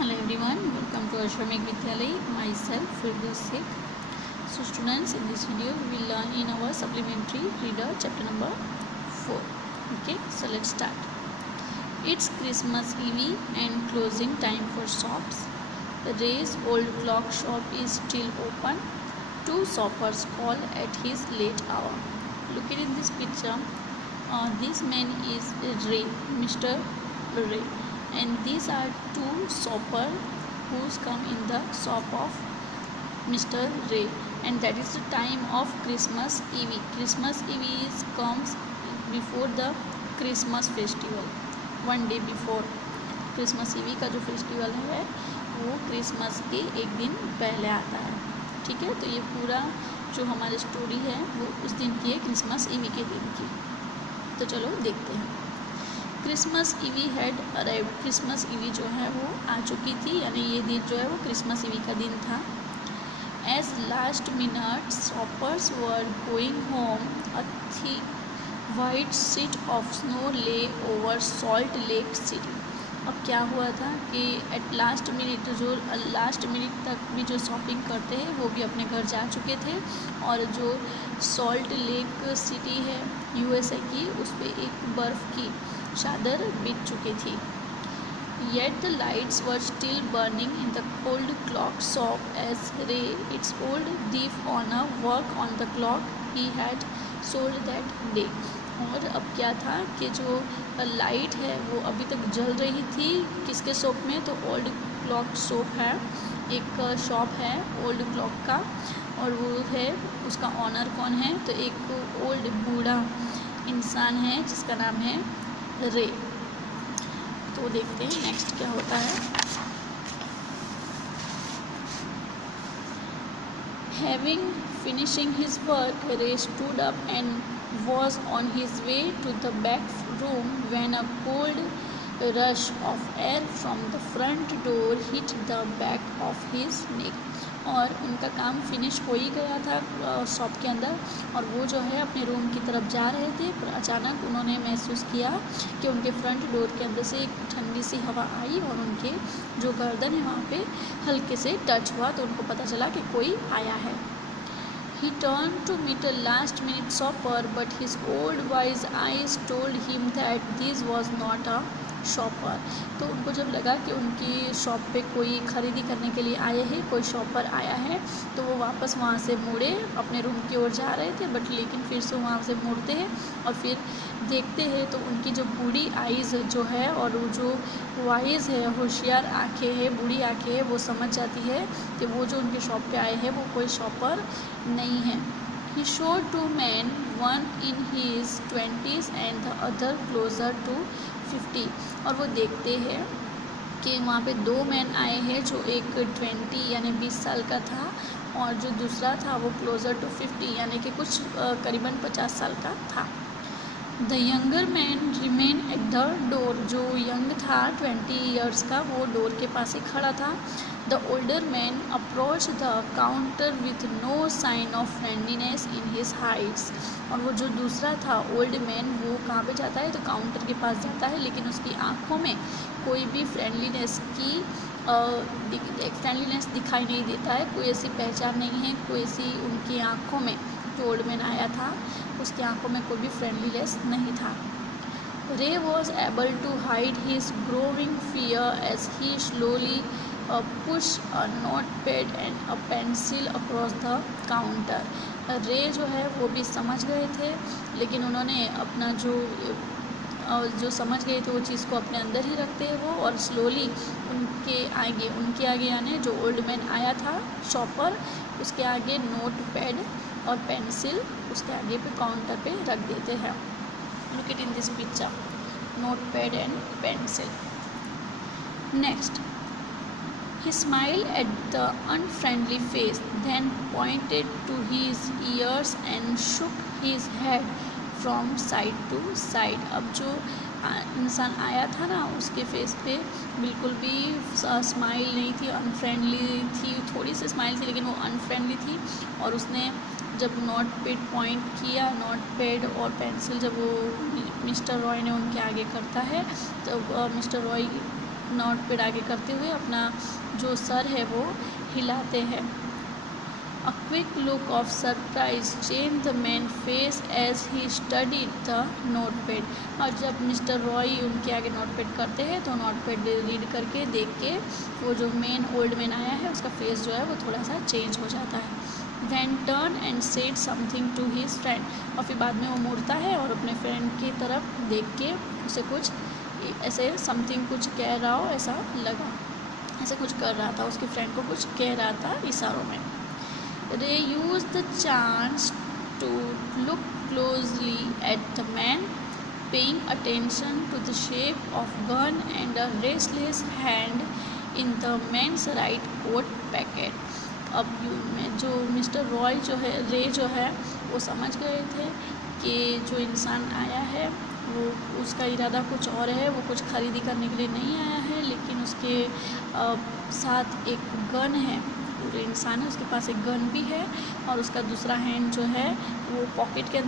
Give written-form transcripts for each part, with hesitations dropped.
Hello everyone, welcome to Ashramik Vidyalay. Myself Firdaus Sheikh. So students, in this video we will learn in our supplementary reader chapter number 4. Okay, so let's start. It's Christmas Eve and closing time for shops. Ray's old clock shop is still open. Two shoppers call at his late hour. Look at in this picture. This man is Ray, Mr. Ray, and these are two shoppers who's come in the shop of Mr. Ray, and that is the time of Christmas Eve. Christmas Eve comes before the Christmas festival. One day before Christmas EV का जो festival है वो Christmas के एक दिन पहले आता है. ठीक है, तो ये पूरा जो हमारी स्टोरी है वो उस दिन की है, क्रिसमस ईवी के दिन की. तो चलो देखते हैं. Christmas EV had arrived. Christmas EV जो है वो आ चुकी थी, यानी ये दिन जो है वो क्रिसमस ईवी का दिन था. As last minute shoppers were going home, a thick white sheet of snow lay over Salt Lake City. अब क्या हुआ था कि एट लास्ट मिनट, जो लास्ट मिनट तक भी जो शॉपिंग करते हैं वो भी अपने घर जा चुके थे, और जो सॉल्ट लेक सिटी है यूएसए की, उस पर एक बर्फ़ की चादर बिछ चुकी थी. Yet the lights were still burning in the cold clock shop as Ray, its old thief owner, worked on the clock he had sold that day. और अब क्या था कि जो लाइट है वो अभी तक जल रही थी किसके शॉप में, तो ओल्ड क्लॉक शॉप है, एक शॉप है ओल्ड क्लॉक का, और वो है उसका ऑनर कौन है, तो एक ओल्ड बूढ़ा इंसान है जिसका नाम है रे. तो देखते हैं नेक्स्ट क्या होता है. Having finishing his work, Ray stood up and was on his way to the back room when a cold rush of air from the front door hit the back of his neck. और उनका काम finish हो ही गया था shop के अंदर, और वो जो है अपने रूम की तरफ जा रहे थे, पर अचानक उन्होंने महसूस किया कि उनके फ्रंट डोर के अंदर से एक ठंडी सी हवा आई और उनके जो गर्दन है वहाँ पे हल्के से टच हुआ, तो उनको पता चला कि कोई आया है. He turned to meet a last-minute shopper, but his old wise eyes told him that this was not a shopper. तो उनको जब लगा कि उनकी शॉप पे कोई ख़रीदी करने के लिए आए हैं, कोई शॉपर आया है, तो वो वापस वहाँ से मुड़े, अपने रूम की ओर जा रहे थे, बट लेकिन फिर से वहाँ से मुड़ते हैं और फिर देखते हैं तो उनकी जो बूढ़ी आइज़ जो है और वो जो वाइज़ है, होशियार आँखें हैं, बूढ़ी आँखें हैं, वो समझ जाती है कि वो जो उनके शॉप पे आए हैं वो कोई शॉपर नहीं है. He showed two men, one in his 20s and the other closer to 50. और वो देखते हैं कि वहाँ पे दो मैन आए हैं, जो एक 20 यानी 20 साल का था, और जो दूसरा था वो क्लोज़र टू 50 यानी कि कुछ करीबन 50 साल का था. The younger man remain at the door. जो यंग था 20 ईयर्स का, वो डोर के पास ही खड़ा था. The older man approach the counter with no sign of friendliness in his heights. और वो जो दूसरा था ओल्ड मैन, वो कहाँ पे जाता है, तो काउंटर के पास जाता है, लेकिन उसकी आँखों में कोई भी फ्रेंडलीनेस दिखाई नहीं देता है, कोई ऐसी पहचान नहीं है, कोई ऐसी उनकी आँखों में, जो ओल्ड मैन आया था उसकी आंखों में कोई भी फ्रेंडलीनेस नहीं था. Ray was able to hide his growing fear as he slowly push a notepad and a pencil across the counter. Ray जो है वो भी समझ गए थे, लेकिन उन्होंने अपना जो समझ गए थे वो चीज़ को अपने अंदर ही रखते हैं वो, और स्लोली उनके आगे यानी जो ओल्ड मैन आया था शॉपर, उसके आगे नोट पैड और पेंसिल उसके आगे पे काउंटर पे रख देते हैं. Look it in this picture, note pad and pencil. Next, he smiled at the unfriendly face, then pointed to his ears and shook his head from side to side. अब जो इंसान आया था ना, उसके फेस पे बिल्कुल भी स्माइल नहीं थी, अनफ्रेंडली थी, थोड़ी सी स्माइल थी लेकिन वो अनफ्रेंडली थी. और उसने जब नोट पैड पॉइंट किया, नोट पैड और पेंसिल जब वो मिस्टर रॉय ने उनके आगे करता है, तो मिस्टर रॉय नोट पैड आगे करते हुए अपना जो सर है वो हिलाते हैं। A quick look of surprise changed the man's face as he studied the notepad। और जब मिस्टर रॉय उनके आगे नोटपैड करते हैं तो नोटपैड रीड करके देख के वो जो मेन ओल्ड मैन आया है उसका फेस जो है वो थोड़ा सा चेंज हो जाता है। Then turn and said something to his friend। और फिर बाद में वो मुड़ता है और अपने फ्रेंड की तरफ देख के उसे कुछ ऐसे समथिंग कुछ कह रहा हो ऐसा लगा, ऐसे कुछ कर रहा था, उसके फ्रेंड को कुछ कह रहा था इशारों में। Ray used the chance to look closely at the man, paying attention to the shape of gun and a restless hand in the man's right coat pocket। अब जो मिस्टर रॉय जो है, रे जो है वो समझ गए थे कि जो इंसान आया है वो उसका इरादा कुछ और है, वो कुछ खरीदी करने के लिए नहीं आया है, लेकिन उसके साथ एक गन है, पूरे इंसान है, उसके पास एक गन भी है और उसका दूसरा हैंड जो है वो पॉकेट के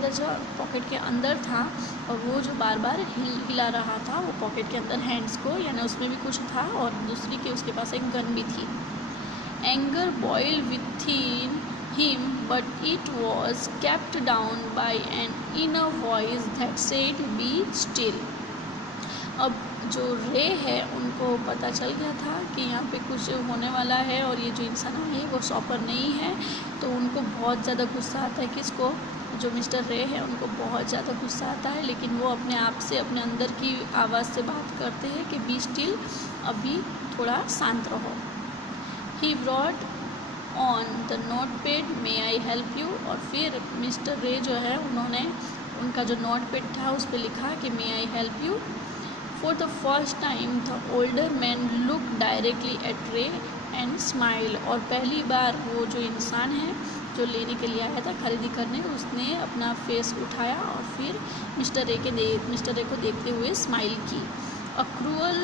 अंदर था और वो जो बार बार हिला रहा था वो पॉकेट के अंदर हैंड्स को, यानी उसमें भी कुछ था और दूसरी के उसके पास एक गन भी थी। Anger boiled within him, but it was kept down by an inner voice that said, "Be still." अब जो रे है उनको पता चल गया था कि यहाँ पे कुछ होने वाला है और ये जो इंसान है वो शॉपर नहीं है, तो उनको बहुत ज़्यादा गुस्सा आता है। किसको? जो मिस्टर रे है उनको बहुत ज़्यादा गुस्सा आता है, लेकिन वो अपने आप से अपने अंदर की आवाज़ से बात करते हैं कि बी स्टिल, अभी थोड़ा शांत रहो। He brought on the notepad, may I help you. और फिर मिस्टर रे जो है उन्होंने उनका जो नोटपैड था उस पर लिखा कि may I help you. For the first time the older man look directly at Ray and smile. और पहली बार वो जो इंसान है जो लेने के लिए आया था, खरीदी करने, उसने अपना फेस उठाया और फिर मिस्टर रे को देखते हुए स्माइल की। अ क्रूअल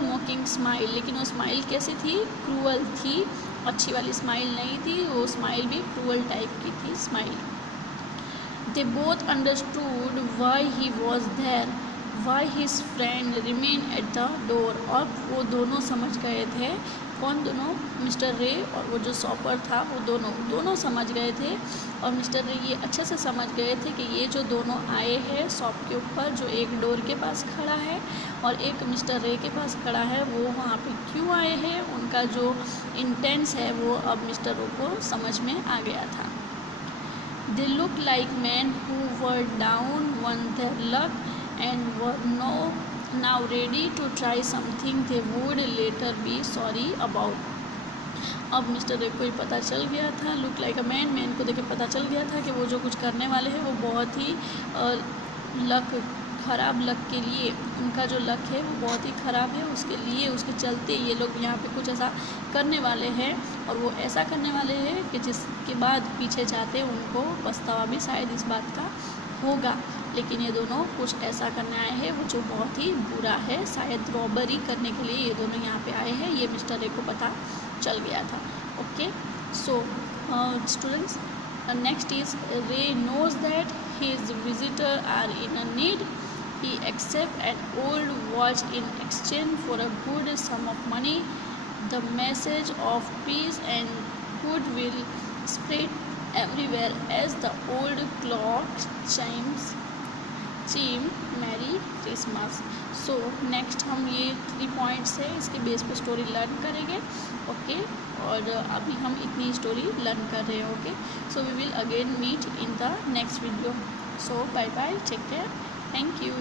मोकिंग स्माइल, लेकिन वो स्माइल कैसी थी? क्रूअल थी, अच्छी वाली स्माइल नहीं थी, वो स्माइल भी क्रूअल टाइप की थी smile. They both understood why he was there, why his friend remain at the door. और वो दोनों समझ गए थे, कौन दोनों? मिस्टर रे और वो जो शॉपर था, वो दोनों समझ गए थे। और मिस्टर रे ये अच्छे से समझ गए थे कि ये जो दोनों आए हैं शॉप के ऊपर, जो एक डोर के पास खड़ा है और एक मिस्टर रे के पास खड़ा है, वो वहाँ पे क्यों आए हैं, उनका जो इंटेंस है वो अब मिस्टर रो को समझ में आ गया था। They look like man who were down on their luck and were now ready to try something they would later be sorry about। अब मिस्टर रे को पता चल गया था, लुक लाइक अ मैन को देख के पता चल गया था कि वो जो कुछ करने वाले हैं वो बहुत ही ख़राब लक के लिए, उनका जो लक है वो बहुत ही ख़राब है, उसके लिए उसके चलते ये लोग यहाँ पे कुछ ऐसा करने वाले हैं। और वो ऐसा करने वाले हैं कि जिसके बाद पीछे जाते उनको पछतावा भी शायद इस बात का होगा। लेकिन ये दोनों कुछ ऐसा करने आए हैं वो जो बहुत ही बुरा है, शायद रॉबरी करने के लिए ये दोनों यहाँ पे आए हैं, ये मिस्टर रे को पता चल गया था। Okay, so students, next is Ray knows that his visitor are in a need. He accepts an old watch in exchange for a good sum of money. The message of peace and goodwill spread everywhere as the old clock chimes Merry Christmas। So next हम ये 3 points है, इसके base पे story learn करेंगे। Okay, और अभी हम इतनी स्टोरी लर्न कर रहे हैं। Okay, so we will again meet in the next video. So bye bye, take care, thank you.